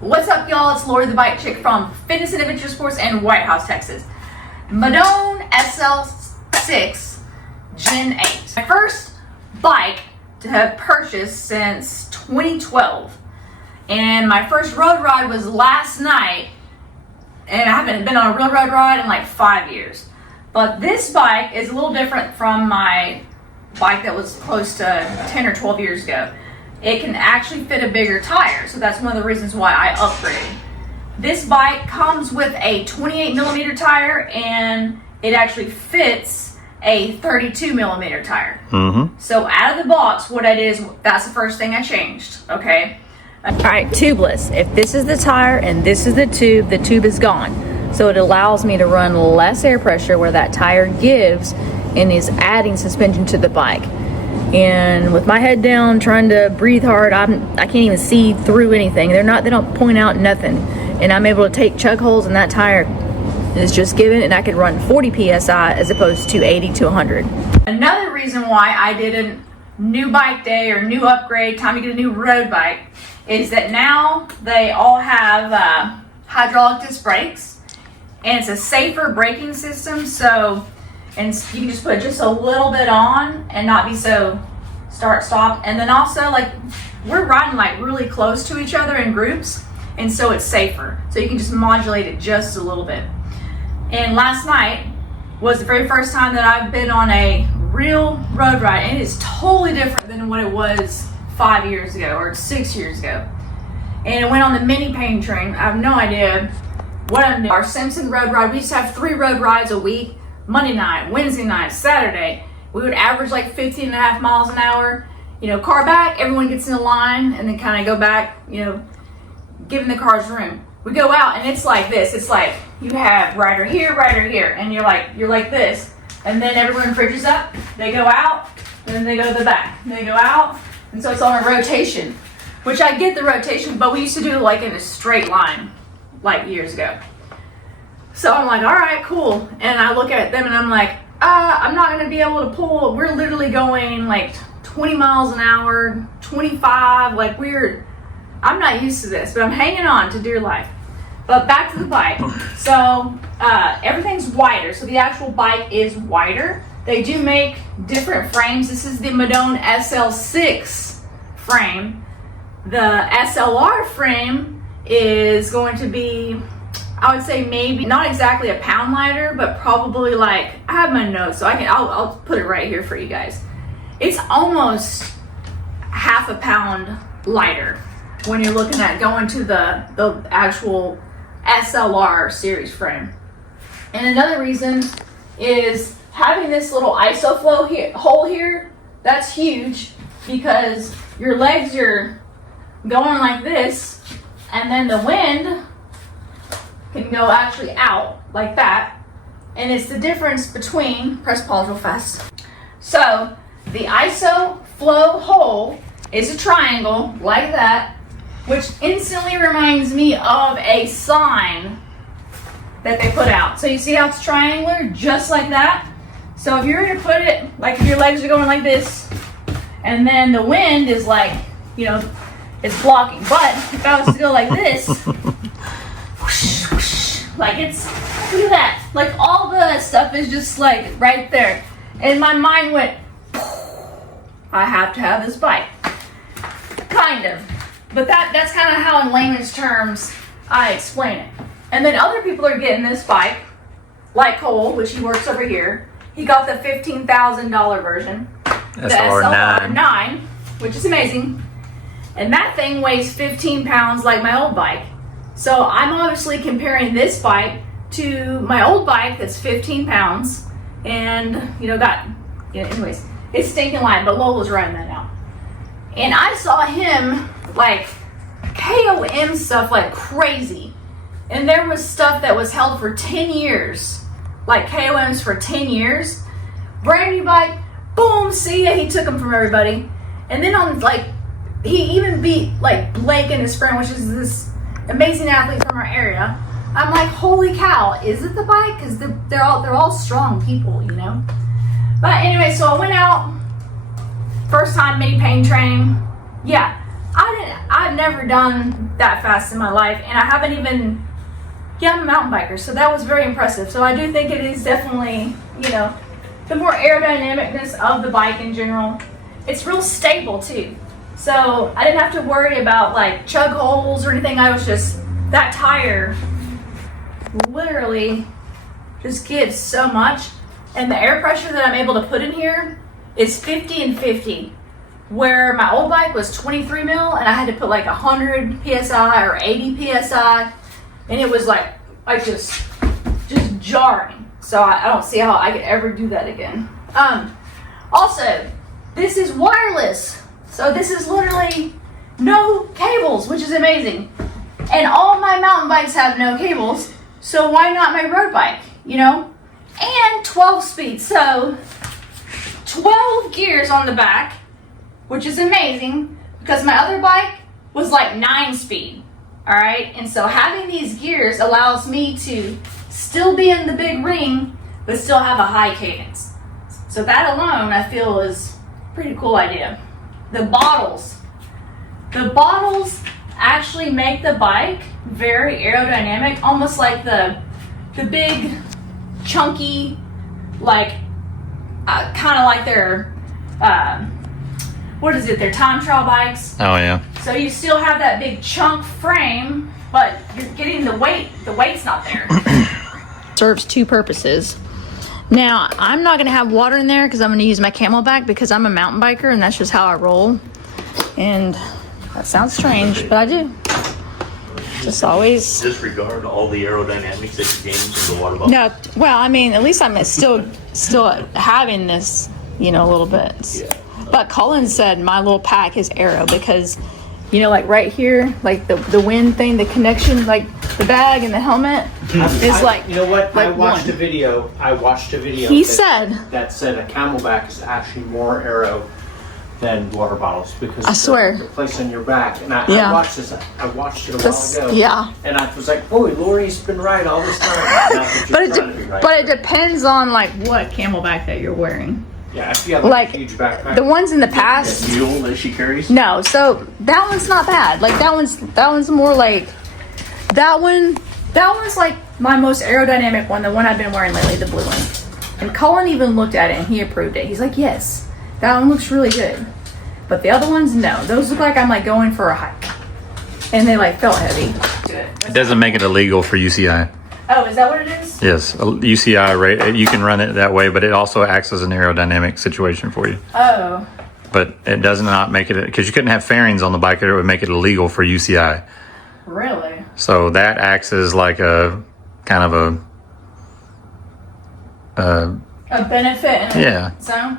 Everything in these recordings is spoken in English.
What's up, y'all? It's Lori the Bike Chick from Fitness and Adventure Sports in White House, Texas. Madone Sl Gen 8. My first bike to have purchased since 2012. And my first road ride was last night. And I haven't been on a real road ride in like 5 years. But this bike is a little different from my bike that was close to 10 or 12 years ago. It can actually fit a bigger tire, so that's one of the reasons why I upgraded. This bike comes with a 28 millimeter tire, and it actually fits a 32 millimeter tire. So out of the box, what I did is, that's the first thing I changed, okay? All right, tubeless. If this is the tire and this is the tube is gone. So it allows me to run less air pressure where that tire gives and is adding suspension to the bike. And with my head down, trying to breathe hard, I can't even see through anything. They don't point out nothing. And I'm able to take chug holes, and that tire is just given, and I could run 40 PSI as opposed to 80 to 100. Another reason why I did a new bike day or new upgrade, time to get a new road bike, is that now they all have hydraulic disc brakes, and it's a safer braking system. So, and you can just put just a little bit on and not be so start-stop. And then also, like, we're riding like really close to each other in groups, and so it's safer. So you can just modulate it just a little bit. And last night was the very first time that I've been on a real road ride, and it is totally different than what it was 5 years ago or 6 years ago. And it went on the mini pain train. I have no idea what I'm doing. Our Simpson road ride, we used to have 3 road rides a week. Monday night, Wednesday night, Saturday, we would average like 15 and a half miles an hour. You know, car back, everyone gets in a line and then kind of go back, you know, giving the cars room. We go out and it's like this. It's like you have rider here, and you're like this. And then everyone bridges up, they go out, and then they go to the back. And they go out, and so it's on a rotation, which I get the rotation, but we used to do it like in a straight line, like years ago. So I'm like, all right, cool. And I look at them and I'm like, I'm not gonna be able to pull. We're literally going like 20 miles an hour, 25, like I'm not used to this, but I'm hanging on to dear life. But back to the bike. So everything's wider. So the actual bike is wider. They do make different frames. This is the Madone Sl frame. The SLR frame is going to be, I would say maybe not exactly a pound lighter, but probably like, I have my notes, so I'll put it right here for you guys. It's almost half a pound lighter when you're looking at going to the actual SLR series frame. And another reason is having this little ISOFlow hole here. That's huge because your legs are going like this, and then the wind can go actually out like that, and it's the difference between, press pause real fast. So the ISOFlow hole is a triangle like that, which instantly reminds me of a sign that they put out. So you see how it's triangular, just like that. So if you were to put it, like if your legs are going like this, and then the wind is like, you know, it's blocking. But if I was to go like this, whoosh, whoosh, like it's, look at that. Like all the stuff is just like right there. And my mind went, I have to have this bike. Kind of. But that's kind of how in layman's terms I explain it. And then other people are getting this bike, like Cole, which he works over here. He got the $15,000 version. The SLR9, which is amazing. And that thing weighs 15 pounds like my old bike. So I'm obviously comparing this bike to my old bike that's 15 pounds. And, you know, anyways, it's stinking light, but Lola's riding that now. And I saw him, like, KOM stuff like crazy. And there was stuff that was held for 10 years. Like KOMs for 10 years. Brand new bike, boom, see ya, he took them from everybody. And then on, like, he even beat like Blake and his friend, which is this amazing athlete from our area. I'm like, holy cow, is it the bike? Because they're all strong people, you know. But anyway, so I went out, first time mini pain training. Yeah, I I've never done that fast in my life, and I haven't even, I'm a mountain biker, so that was very impressive. So I do think it is definitely, the more aerodynamicness of the bike in general. It's real stable too. So I didn't have to worry about like chug holes or anything. I was just, that tire literally just gives so much. And the air pressure that I'm able to put in here is 50 and 50. Where my old bike was 23 mil and I had to put like 100 PSI or 80 PSI. And it was like just jarring. So I don't see how I could ever do that again. Also, this is wireless. So this is literally no cables, which is amazing. And all my mountain bikes have no cables. So why not my road bike, And 12 speed. So 12 gears on the back, which is amazing because my other bike was like 9 speed. All right. And so having these gears allows me to still be in the big ring, but still have a high cadence. So that alone, I feel, is a pretty cool idea. The bottles actually make the bike very aerodynamic, almost like the big, chunky, like kind of like their their time trial bikes. Oh yeah. So you still have that big chunk frame, but you're getting the weight. The weight's not there. Serves two purposes. Now, I'm not going to have water in there because I'm going to use my Camelback because I'm a mountain biker and that's just how I roll. And that sounds strange, but I do. Just always disregard all the aerodynamics that you gain from the water bottle. No, well, I mean, at least I'm still having this, a little bit. Yeah. But Colin said my little pack is aero because, like right here, like the wind thing, the connection, like the bag and the helmet is like. You know what? Like I watched one. a video. He said that said a Camelback is actually more aero than water bottles because I swear the place on your back. And I watched this. I watched it a while ago. Yeah. And I was like, "Boy, Lori's been right all this time." But it depends on like what Camelback that you're wearing. Yeah, if you have like a huge backpack. The ones in the past. The mule that she carries. No, so that one's not bad. Like that one's more like that one's like my most aerodynamic one, the one I've been wearing lately, the blue one. And Colin even looked at it and he approved it. He's like, yes, that one looks really good. But the other ones, no. Those look like I'm like going for a hike. And they like felt heavy. It doesn't make it illegal for UCI. Oh, is that what it is? Yes, UCI rate. You can run it that way, but it also acts as an aerodynamic situation for you. Oh. But it does not make it, because you couldn't have fairings on the bike, it would make it illegal for UCI. Really? So that acts as like a kind of a benefit and so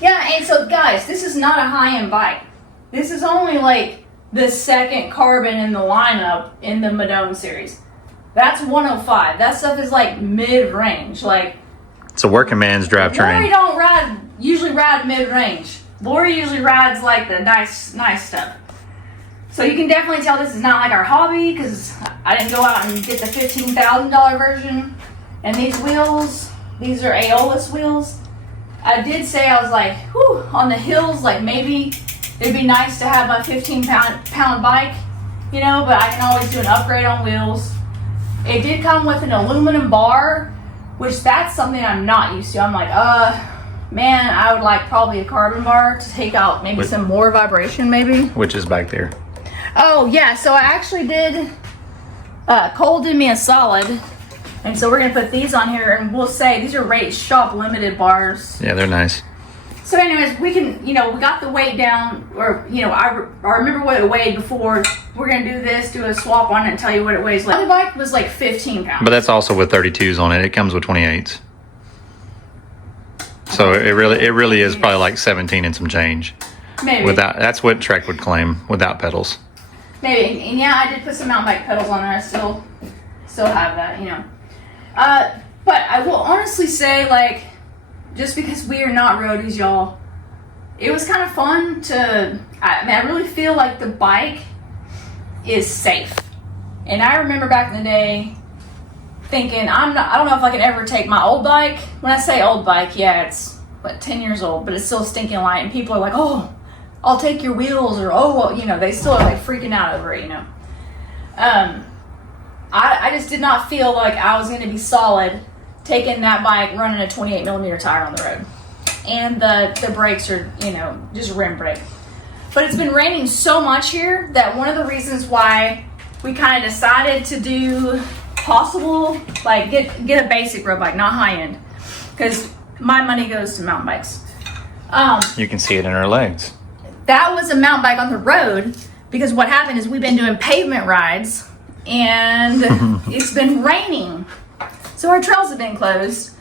and so guys, this is not a high-end bike. This is only like the second carbon in the lineup in the Madone series. That's 105. That stuff is like mid-range. Like it's a working man's drivetrain. Lori don't usually ride mid-range. Lori usually rides like the nice stuff. So you can definitely tell this is not like our hobby because I didn't go out and get the $15,000 version. And these wheels, these are Aeolus wheels. I did say, I was like, whew, on the hills, like maybe it'd be nice to have my 15-pound bike, but I can always do an upgrade on wheels. It did come with an aluminum bar, which that's something I'm not used to. I'm like, man, I would like probably a carbon bar to take out maybe some more vibration maybe. Which is back there. Oh, yeah, so I actually did, Cole did me a solid, and so we're going to put these on here, and we'll say these are rate shop limited bars. Yeah, they're nice. So anyways, we can, we got the weight down, or, I remember what it weighed before. We're going to do this, do a swap on it, and tell you what it weighs. Like, the bike was like 15 pounds. But that's also with 32s on it. It comes with 28s. So it really is probably like 17 and some change. Maybe. That's what TREK would claim, without pedals. Maybe, and yeah, I did put some mountain bike pedals on there. I still have that, But I will honestly say, like, just because we are not roadies, y'all, it was kind of fun to. I really feel like the bike is safe. And I remember back in the day thinking, I don't know if I can ever take my old bike. When I say old bike, yeah, it's 10 years old, but it's still stinking light, and people are like, oh, I'll take your wheels, or oh well, you know, they still are like freaking out over it, you know. I just did not feel like I was going to be solid taking that bike running a 28mm tire on the road. And the brakes are, you know, just rim brake. But it's been raining so much here that one of the reasons why we kind of decided to do possible, like get a basic road bike, not high end. Because my money goes to mountain bikes. You can see it in her legs. That was a mountain bike on the road, because what happened is we've been doing pavement rides and it's been raining. So our trails have been closed.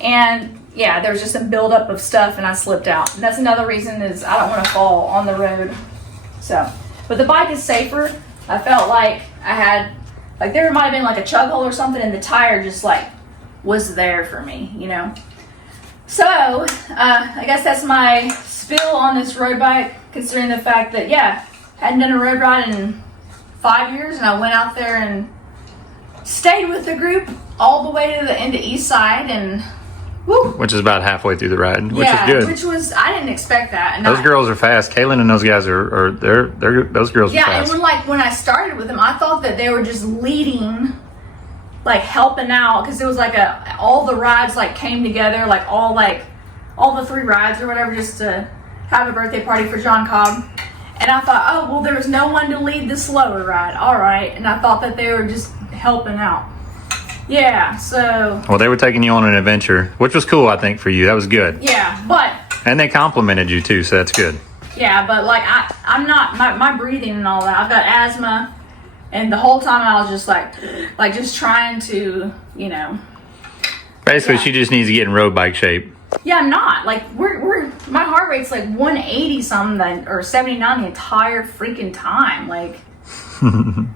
And yeah, there was just some buildup of stuff and I slipped out. And that's another reason is I don't want to fall on the road. So, but the bike is safer. I felt like I had, like there might have been like a chug hole or something and the tire just like was there for me, you know. So, I guess that's my spill on this road bike, considering the fact that, yeah, hadn't done a road ride in 5 years, and I went out there and stayed with the group all the way to the end of East Side, and woo. Which is about halfway through the ride, which yeah, is good. which was, I didn't expect that. And those girls are fast. Kaylin and those guys those girls are yeah, fast. and when I started with them, I thought that they were just leading, like helping out, because it was like all the rides like came together, like all the 3 rides or whatever, just to have a birthday party for John Cobb. And I thought, oh well, there was no one to lead the slower ride, all right. And I thought that they were just helping out. Yeah, so Well, they were taking you on an adventure, which was cool, I think, for you. That was good. yeah, but And they complimented you too, so that's good. yeah, but like I'm not my breathing and all that. I've got asthma, and the whole time I was just like just trying to, you know. Basically, Yeah. she just needs to get in road bike shape. Yeah, I'm not. Like we're my heart rate's like 180 something or 79 the entire freaking time. Like You've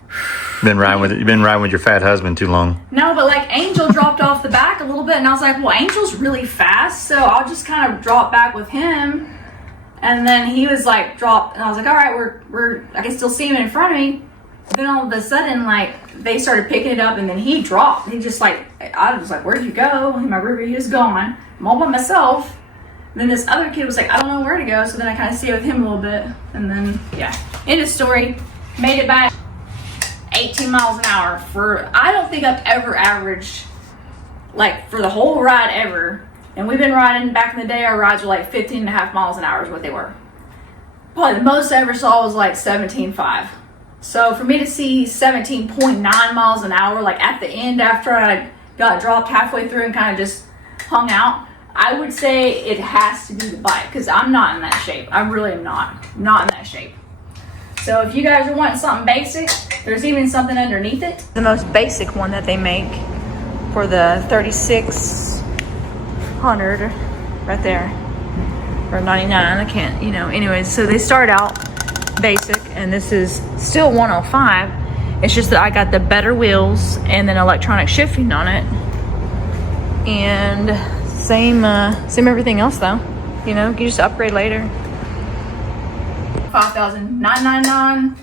been riding with your fat husband too long. no, but like Angel dropped off the back a little bit, and I was like, well, Angel's really fast, so I'll just kind of drop back with him. And then he was like dropped, and I was like, all right, we're I can still see him in front of me. Then all of a sudden, like they started picking it up, and then he dropped. He just like, I was like, where'd you go? And my rear view is gone. I'm all by myself. And then this other kid was like, I don't know where to go. So then I kind of stayed with him a little bit, and then yeah, end of story. Made it back 18 miles an hour for, I don't think I've ever averaged like for the whole ride ever. And we've been riding back in the day. Our rides were like 15 and a half miles an hour is what they were. Probably the most I ever saw was like 17.5. So for me to see 17.9 miles an hour, like at the end after I got dropped halfway through and kind of just hung out, I would say it has to be the bike, because I'm not in that shape. I really am not in that shape. So if you guys are wanting something basic, there's even something underneath it. The most basic one that they make for the 3600 right there, or 99, I can't, you know, anyways. So they start out basic, and this is still 105. It's just that I got the better wheels and then electronic shifting on it, and same everything else though, you know. You just upgrade later. 5,999.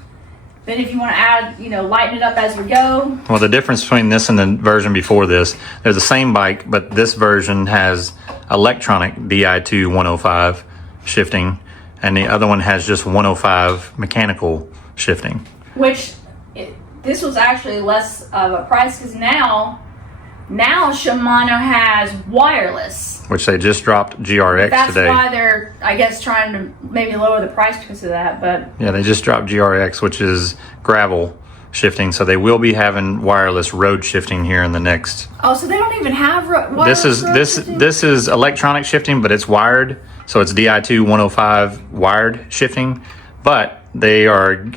Then if you want to add, you know, lighten it up as we go. Well, the difference between this and the version before this, they're the same bike, but this version has electronic DI2 105 shifting, and the other one has just 105 mechanical shifting. Which this was actually less of a price, because now Shimano has wireless. Which they just dropped GRX That's today. why they're, I guess, trying to maybe lower the price because of that. But Yeah, they just dropped GRX, which is gravel shifting, so they will be having wireless road shifting here in the next. oh, so they don't even have wireless road shifting? This is electronic shifting, but it's wired, so it's DI2 105 wired shifting. But they are,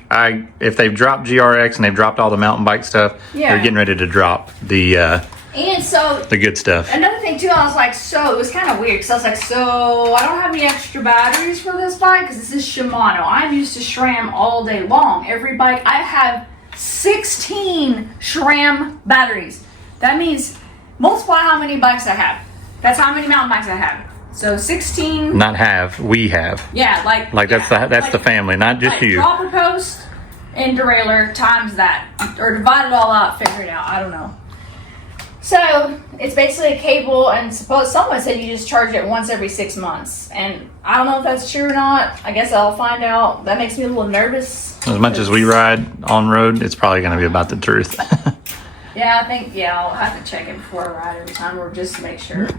if they've dropped GRX and they've dropped all the mountain bike stuff, Yeah. they're getting ready to drop the And so good stuff. another thing too, I was like, so it was kind of weird, because I was like, so I don't have any extra batteries for this bike because this is Shimano. I'm used to SRAM all day long. Every bike I have 16 SRAM batteries. That means multiply how many bikes I have. That's how many mountain bikes I have. So 16. Not have, we have. Yeah, like That's the family, not just like you. Dropper post and derailleur times that, or divide it all out, figure it out. I don't know. So it's basically a cable, and someone said you just charge it once every 6 months, and I don't know if that's true or not. I guess I'll find out. That makes me a little nervous. As much as we ride on road, it's probably going to be about the truth. Yeah, I think, I'll have to check it before I ride every time, or just to make sure.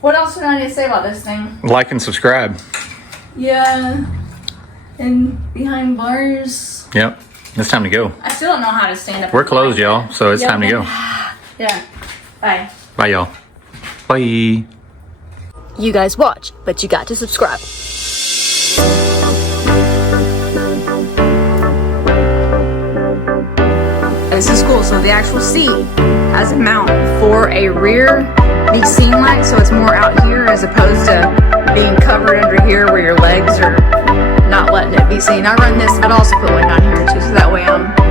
What else do I need to say about this thing? Like and subscribe. Yeah, and behind bars. Yep, it's time to go. I still don't know how to stand up. We're closed, y'all, so it's time to go. Yeah. Bye. Bye, y'all. Bye. You guys watch, but you got to subscribe. This is cool. So the actual seat has a mount for a rear be-seen light, so it's more out here as opposed to being covered under here where your legs are not letting it be seen. I run this, I'd also put one down here too, so that way I'm